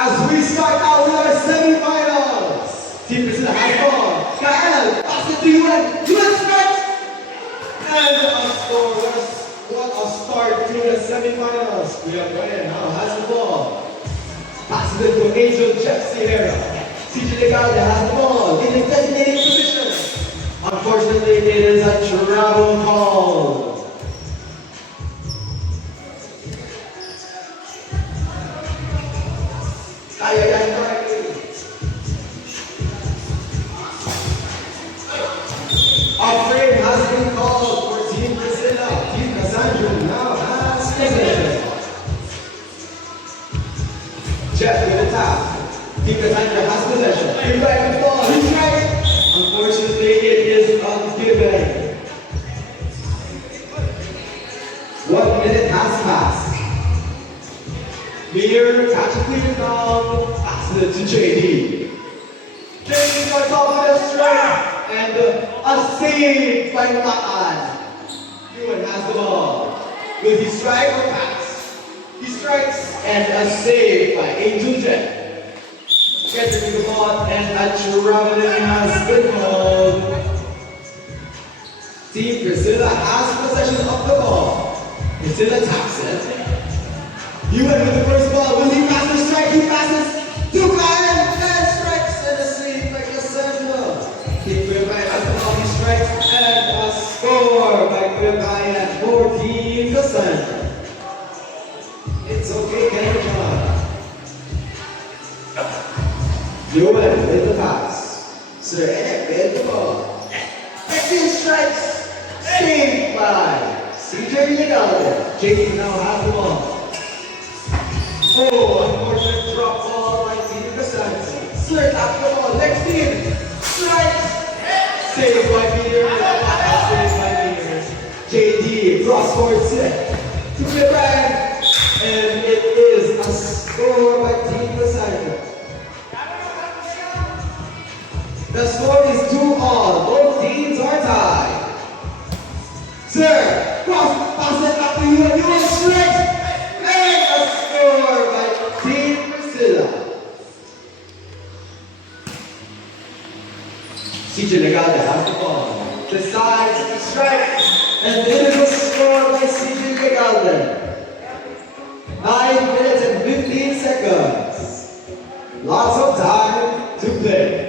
As we start out with our semifinals, Team Priscilla has the ball. Kael, pass it to UN. UN strikes! And a score. What a start to the semifinals. We are Brian now has the ball. Passes it to Angel Jeff Sierra. CJ Legalde has the ball in his designated position. Unfortunately, it is a travel call. A frame has been called for Team Priscilla. Team Cassandra now has possession. Jeff with the tap. Team Cassandra has possession. He back the ball. He strikes. Unfortunately, it is ungiven. 1 minute has passed. Mir tactically down, passes it to JD. JD starts off with a strike and a save by Mataan. Ewan has the ball. Will he strike or pass? He strikes and a save by Angel Jet. Getting the ball and a traveling has been called. Team Priscilla has possession of the ball. Priscilla taps it. Ewan with the first ball. Will he pass the strike? He passes to Brian and strikes and a save by Cassandra. Team Brian has the ball. He strikes and a score by Brian for Team Cassandra. It's okay, Kendra. Ewan with the pass. Sir Ed with the ball. Second strikes. Saved by CJ Legalde. JD now has the ball. Oh, unfortunate drop ball by Team Cassandra. Slurt after the ball. Next team. Strikes. Saved by Peter. Saved by Peter. JD cross court set to the back. And it is a score by Team Cassandra. The score is 2-all. Both teams are tied. Sir, cross pass it up to you and you will strike. And a score by Team Priscilla. CJ Legalde has the ball. Decides to strike. And it is a score by CJ Legalde. 9 minutes and 15 seconds. Lots of time to play.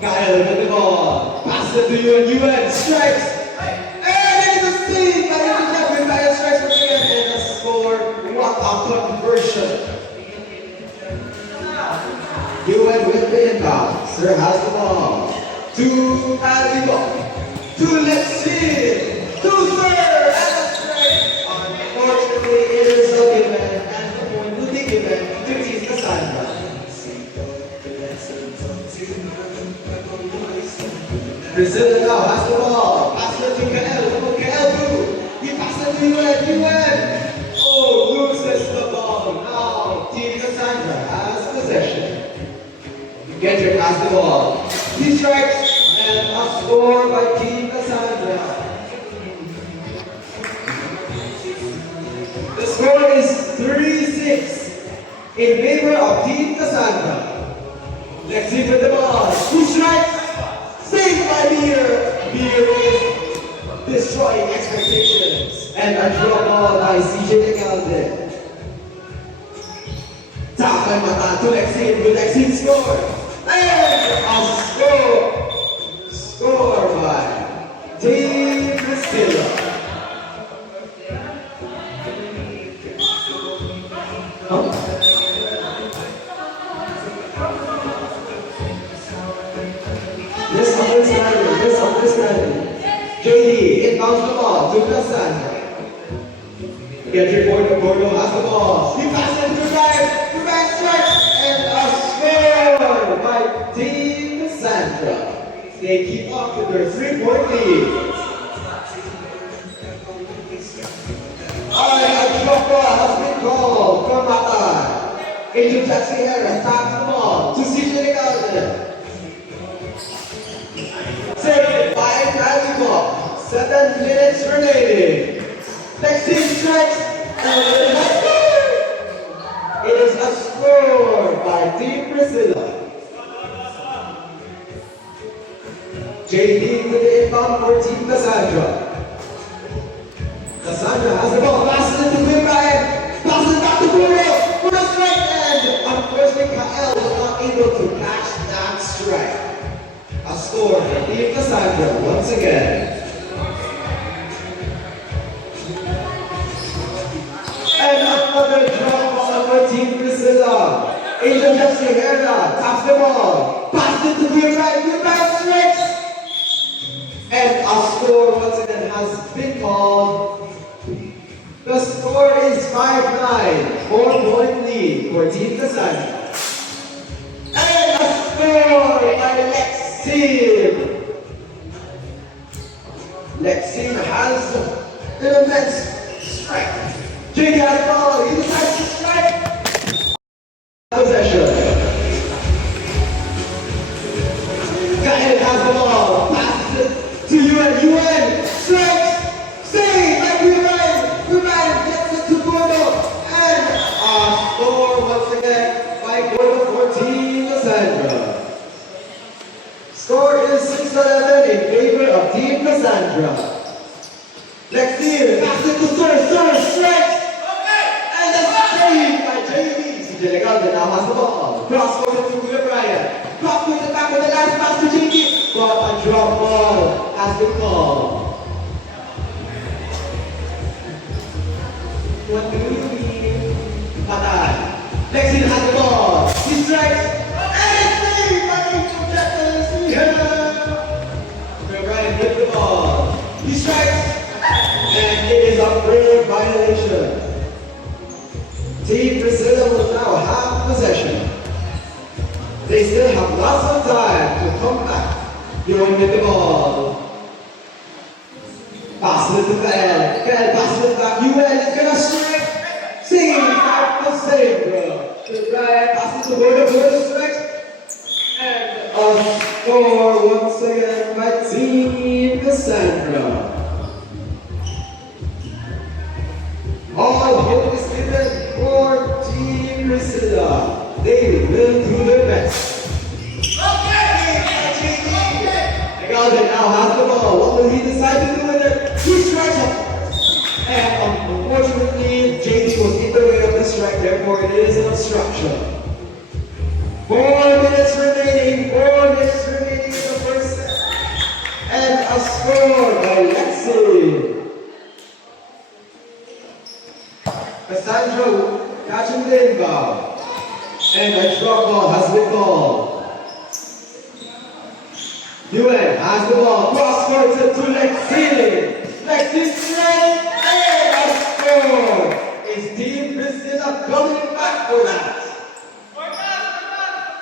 Kyle with the ball. Pass it to UN strikes. And it is a save by Angel by a strike from again. And a score. What a conversion. UN with the inbound. Sir has the ball. To Aligo. To Lexi. To Sir. And a strike. Unfortunately, it is a given. And the point will be given to Team Cassandra. Priscilla now has the ball. Pass it to Kael. Kael through. He passes it to UN. Oh, loses the ball. Now Team Cassandra has possession. Kendrick has the ball. He strikes and a score by Team Cassandra. The score is 3-6 in favor of Team Cassandra. Lexi with the ball. Who strikes? Saved by Beer. Beer is destroying expectations. And a draw ball by CJ Legalde. Tap by Mataan to Lexi. Will Lexi score? And a score. Score by Team Priscilla. JD inbounds the ball to Cassandra. Kendrick Gordo has the ball. He passes it to Ryan. To Ryan strikes and a score by Team Cassandra. They keep up with their 3-point lead. A drop ball has been called from Mataan. Angel Jackson Harris taps the ball to CJ Legalde. Saved by Aligo. 7 minutes remaining. Next team strikes. And it is a score JD with the inbound for Team Cassandra. Cassandra has the ball, passes it to Quinn Ryan, passes it back to Bruno for a strike, and unfortunately Kael was not able to catch that strike. A score for Team Cassandra once again. And another drop ball for Team Priscilla. Angel Jessica taps the ball, passes it to Quinn Ryan strikes. And a score once again has been called. The score is 5-9, 4-point lead for Team Cassandra. And a score by Lexine. Lexine has an immense strike. JD has the ball, he decides to strike. Possession. Kael has the ball, passes it to UN, strikes, save by Ryan gets it to Gordo, and a score once again by Gordo for Team Cassandra. Score is 6-11 in favor of Team Cassandra. Lexine passes it to Sir, strikes, and a save by JD. CJ Legalde now has the ball, cross over to Will Ryan, cross to the back of the last pass to JD, but a drop ball has been called. What do you mean? Patay. Lexine has the ball. He strikes. And it's saved by Angel Jessica. Ryan hit the ball. He strikes. And it is a brave violation. Team Priscilla will now have possession. They still have lots of time to come back. Young with the ball. Passes it to Kael. Kael passes it back. UN is gonna strike. Save back the save, bro. Ryan passes to Gordo strike. And a score once again by Team Cassandra. All hope is given for Team Priscilla. They will do their best. Legalde now has the ball. What will he decide to do with it? He strikes up. And unfortunately, JD was in the way of the strike, therefore it is an obstruction. 4 minutes remaining in the first set. And a score by Lexine. Cassandra catching the inbound. And a drop ball has been called. UN has the ball, cross court to Lexine. Lexine straight, and a score. Is Team Priscilla coming back for that?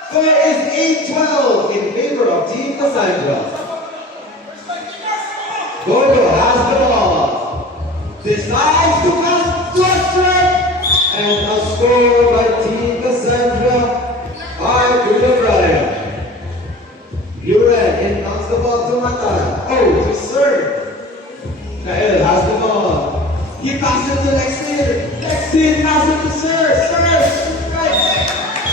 Score is 8-12 in favor of Team Cassandra. Gordo has the ball. Decides to pass to a strike. And a score by Team Cassandra by Will Ryan. UN inbounds the ball to Mata. Oh, to serve. Kael has the ball. He passes it to Lexine. Lexine passes it to Sir, right.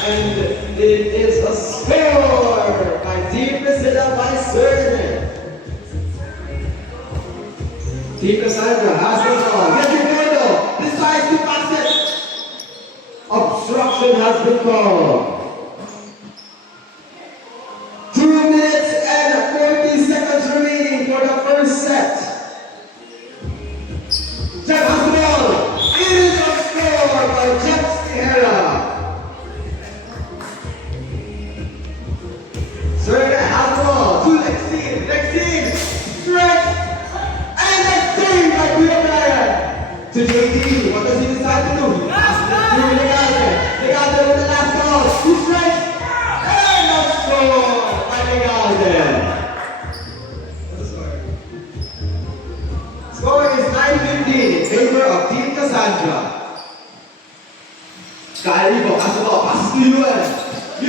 And it is a score by Team Priscilla by Sir. Team Cassandra has the ball. Get your Gordo. Decides to pass it. Obstruction has been called. 2 minutes and 40 seconds remaining for the first set. Jeff has the ball. It is a score by Jeff Sierra. Serena has the ball to Lexine. Lexine strikes. And a save by Will Ryan. To JD. What does he decide to do? He passes it to Legalde. Legalde with the last ball. He strikes. And a score by Legalde. Score is 9-15 in favor of Team Cassandra. Kael has the ball, passes to UN.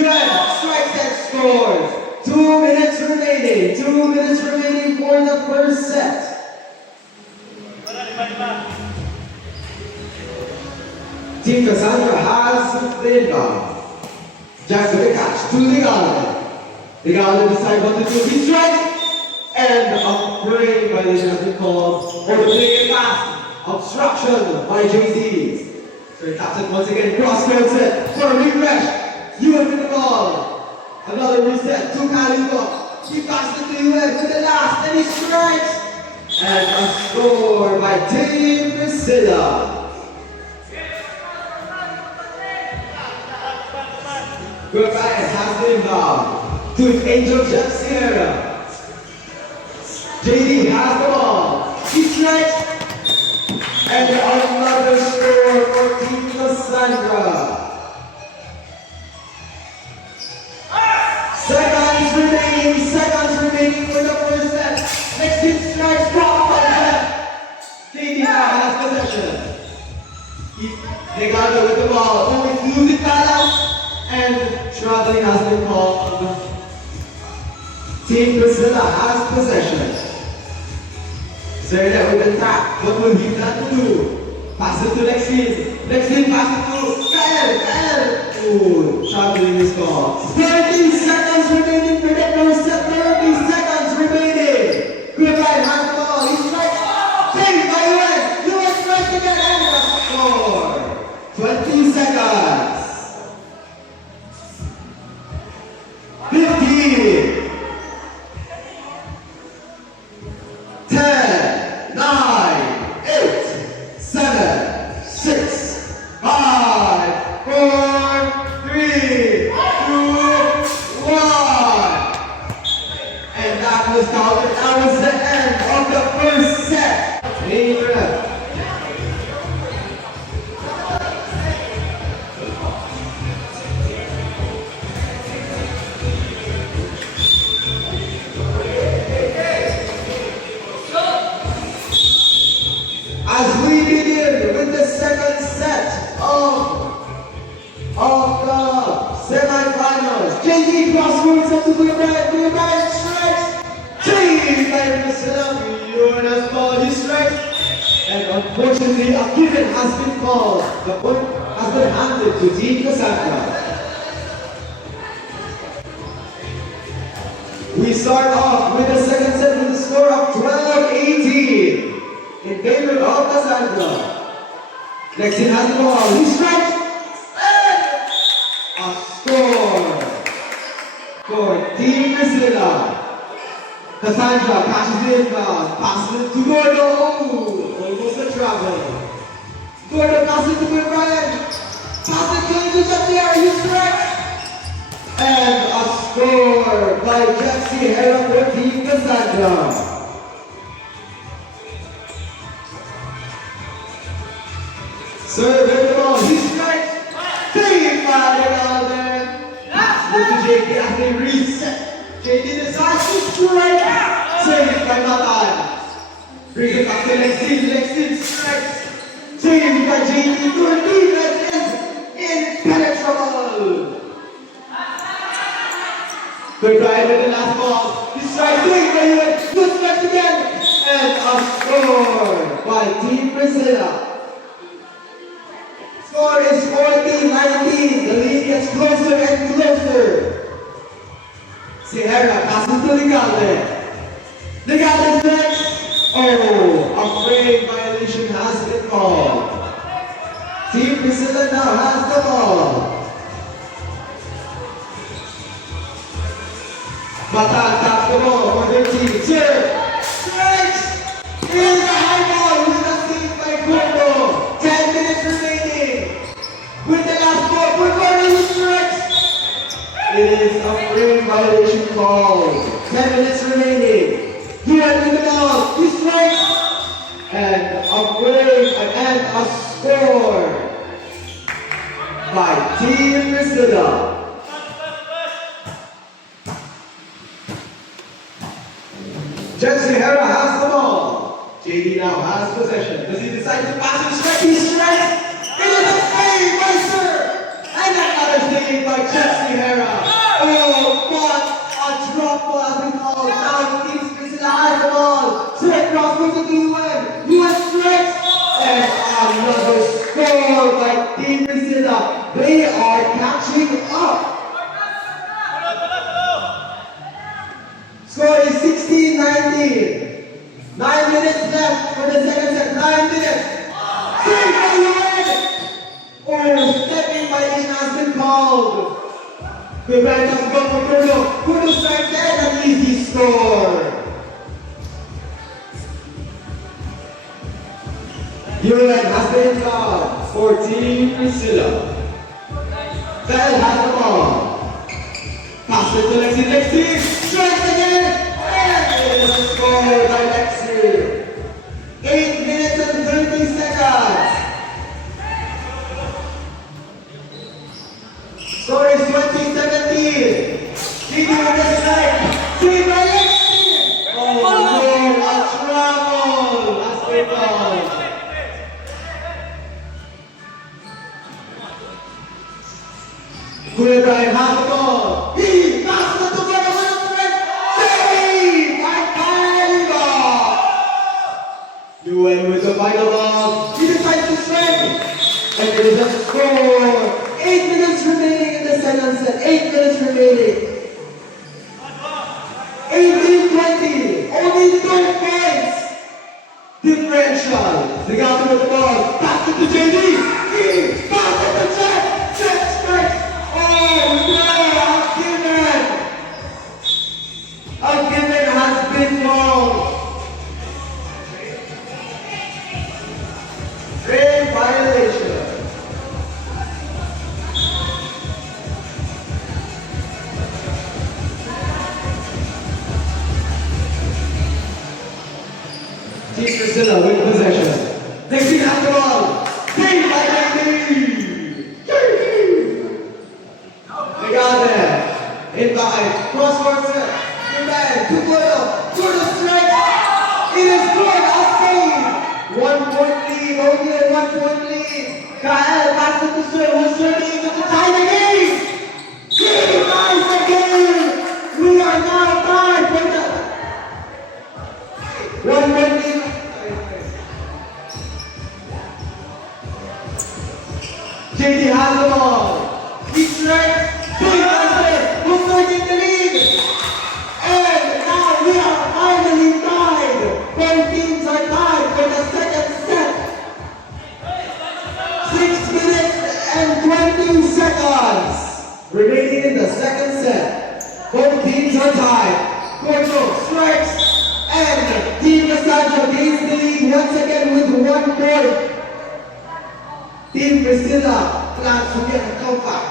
UN strikes and scores. 2 minutes remaining. 2 minutes remaining for the first set. Team Cassandra has the inbound. Jack with the catch to Legalde. Legalde decides what to do. He strikes. And a brain violation has been called. Overplaying pass. Obstruction by JC. So he taps it once again. Cross-court set for a refresh. US with the ball. Another reset to Kalinko. He passes it to US with the last. And he strikes. And a score by Team Priscilla. Goodbye has been involved to Angel Jeff Sierra. JD has the ball. He strikes. And another score for Team Cassandra. Seconds remaining for the first set. Next team strikes, blocked by Jeff. JD now has possession. They got it with the ball. Always losing balance. And traveling has been called. Team Priscilla has possession. Serena with the tap. What will he plan to do? Pass it to Lexine. Lexine pass it to Kael. Ooh, traveling is called. 30 seconds remaining for the first set. 30 seconds remaining. Goodbye, has the ball. He strikes. Saved by US. US strikes again and the score. 20 seconds. 15, 10, 9, 8, 7, 6, 5, 4, 3, 2, 1. And that was counted. That was the end of the first set. As we begin with the second set of the semi-finals, JD crossroads up to Goodbye strikes. Team by Priscilla, Jonas ball, he strikes. And unfortunately, a given has been called. The point has been handed to Team Cassandra. We start off with the second set with a score of 12-18. In favor of Cassandra. Lexine has the ball. He strikes. And a score for Team Priscilla. Cassandra catches the inbound. Passes it to Gordo. Almost a travel. Gordo passes it to Brian. Passes it to Jeff Sierra. He strikes. And a score by Jeff Sierra for Team Cassandra. Serve the ball, he strikes. Saved by the Golden. Look to JD as they reset. JD decides to strike. Saved by Matan. Brings it back to Lexine. Lexine strikes. Saved by JD. Good defense is impenetrable. Goodbye with the last ball. He strikes. Saved by US. Good strikes again. And a score by Team Priscilla. Score is 14-19. The lead gets closer and closer. Sierra passes to Legalde. Legalde next. Oh, a frame violation has been called. Team Priscilla now has the ball. Matan taps the ball for their team. Strikes. Here's a high ball with a save by Gordo. 10 minutes remaining. With the last ball, Gordo strikes. It is a frame violation call. 10 minutes remaining. He has the ball. He strikes. And a frame and a score by Team Priscilla. Jeff Sierra has the ball. JD now has possession. Does he decide to pass and strike? He strikes. It is a save by Sir. And another save by Jeff Sierra. Oh, what a drop ball has been called. Now Team Priscilla has the ball. Sir crosses to the UN. US strikes. And another score by Team Priscilla. They are catching up. Score is 16-19. lead. 9 minutes left for the second set. 9 minutes. Save by Yuan! Oh, stepping violation has been called. Kuwait has gone for Kurdo. Kurdo strikes and an easy score. Yuan has been called for Team Priscilla. Bell has the ball. Pass it to Lexi. Lexi strikes again. And it is a score by Lexi. 8 minutes and 30 seconds. Score is 2017. Leading with the strike. Three by Lexi. Oh no, a trouble has been called. Kuya Brian has the ball. He passes it to Brian. Save by Kaliba. UN with the final ball. He decides to strike. And it is a score. 8 minutes remaining in the second set. 8 minutes remaining. 18-20. Only 2 points. Differential. Zagato with the ball. Pass it to JD. He passes it to Jack. Jack strikes. Oh no, a given has been called. Grave violation. Team Priscilla with possession. Next team has the ball. Grave violation. They got there. Inside. Cross-court set. Inbound. To Gordo. Gordo strike. It is good. A save. 1 point lead. Only a 1 point lead. Kael passes it to Sir. Who's turning into the tie the game. He ties the game. We are now tied for the 1 point lead. JD has the ball. He strikes. Who's taking the lead? And now we are finally tied. Both teams are tied for the second set. 6 minutes and 20 seconds remaining in the second set. Both teams are tied. Corto strikes and Team Nostalgia gains the lead once again with 1 point. Team Priscilla plans to get a comeback.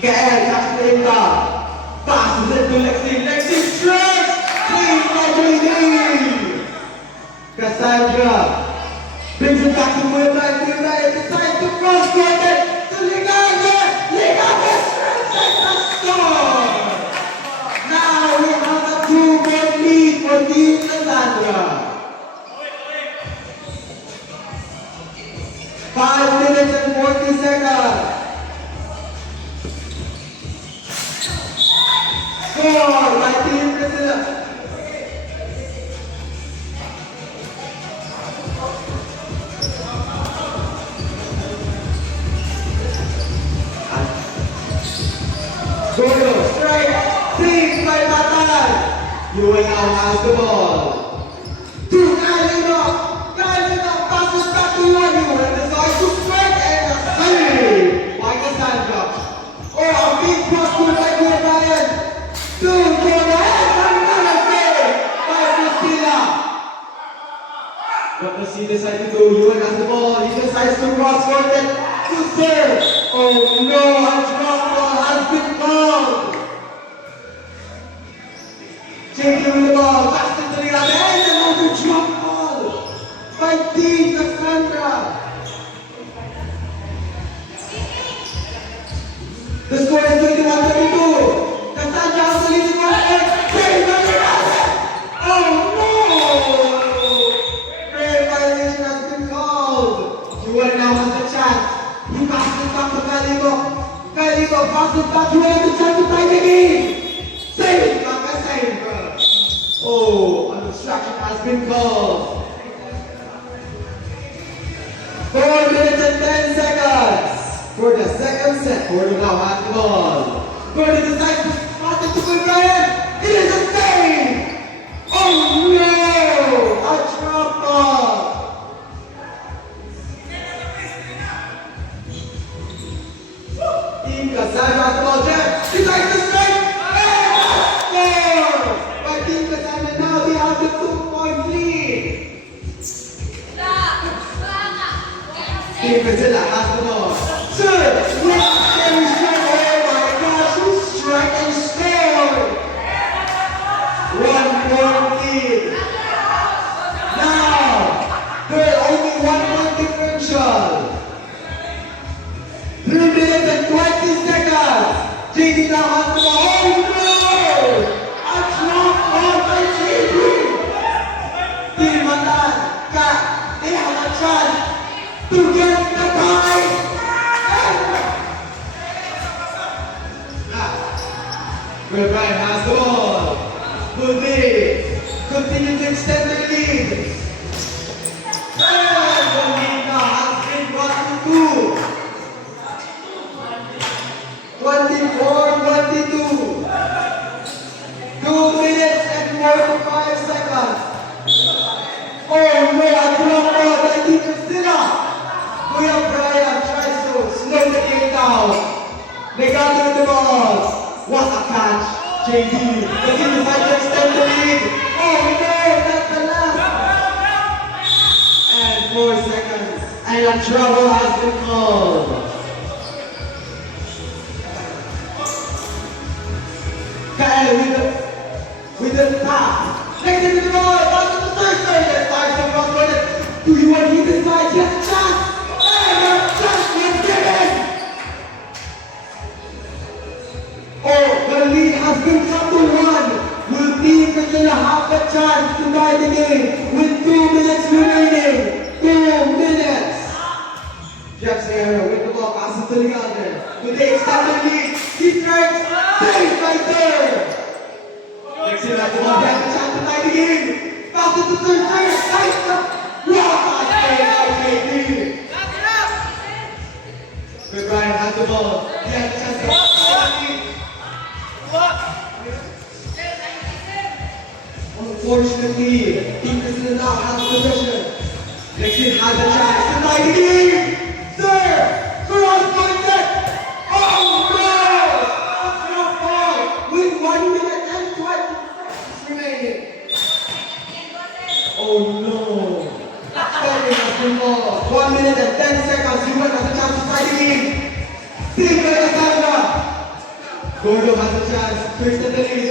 Kael catches the inbound. Passes it to Lexi. Lexi strikes. Clean by JD. Cassandra brings it back to Kuya Brian decides to cross-court it to Ligande. Ligande strikes at the score. Now we have a 2-point lead for Team Cassandra. 5 minutes and 40 seconds. Score by Team Priscilla. Gordo strike. Saved by Matan. UN now has the ball. To Kalino. Kalino passes back to Yonu. And decides to strike and a save by Cassandra. Oh, a big cross-court by Kuya Brian. Dude, for the head, another save by Priscilla. What does he decide to do? Yuan has the ball. He decides to cross-court it to serve. Oh no, a drop ball has been called. JD with the ball. Pass it to the other end. Another drop ball by Team Cassandra. The score is 21-32. Cassandra has the lead in 1 point. Grave violation! Oh no! Grave violation has been called. Yuan now has the chance. He passes it back to Kalibo. Kalibo passes it back. Yuan has the chance to tie the game. Save by Cassandra. Oh, a distraction has been called. 4 minutes and 10 seconds for the second set. Gordo now has the ball. Gordo decides to pass it to Kuya Brian. It is a save! Oh no! A drop ball! Team Kasai basketball Jeff, he likes the strike and score! But Team Kasai now they have the 2-point lead. Team Godzilla has the ball. Shoot! Very strike! Oh my gosh! Who strike and score? 1-point lead. Now, there are only 1-point differential. 3 minutes and 20 seconds. JD now has the ball. Oh no! A drop ball by JD. Team Matan, they have a chance to get the tie. Will Brian has the ball. Will they continue to extend their lead? And the lead now has been brought to 24-22. 2 minutes and 45 seconds. Oh no, a drop ball by Team Priscilla. Will Brian tries to slow the game down. They got the ball. What a catch, JD. The team decides to extend the lead. Oh no, that's the last. And 4 seconds. And a trouble has been called. Kyle with the pass. Next to the ball. Back to the third side. That's 5 seconds off for it. Do you want to hit inside? He has a chance. And a chance is given. Oh, the lead has been cut to 1. Will Team Priscilla have the chance to tie the game with 2 minutes remaining? 2 minutes. Jeff Sierra with the ball, passes to the other. Will they extend the lead? He strikes. Save right there. Priscilla has the ball. They have the chance to tie the game. Passes to third player. Nice. What a save by JD. But Brian has the ball. He has the chance to tie the lead. Unfortunately, Team Priscilla now has possession. Lexi has a chance to tie the game. Sir, cross-point set. Oh no! A drop ball with 1 minute and 20 seconds remaining. Oh no! Spending has been lost. 1 minute and 10 seconds. You has a chance to tie the game. Team Cassandra. Gordo has a chance to extend the lead.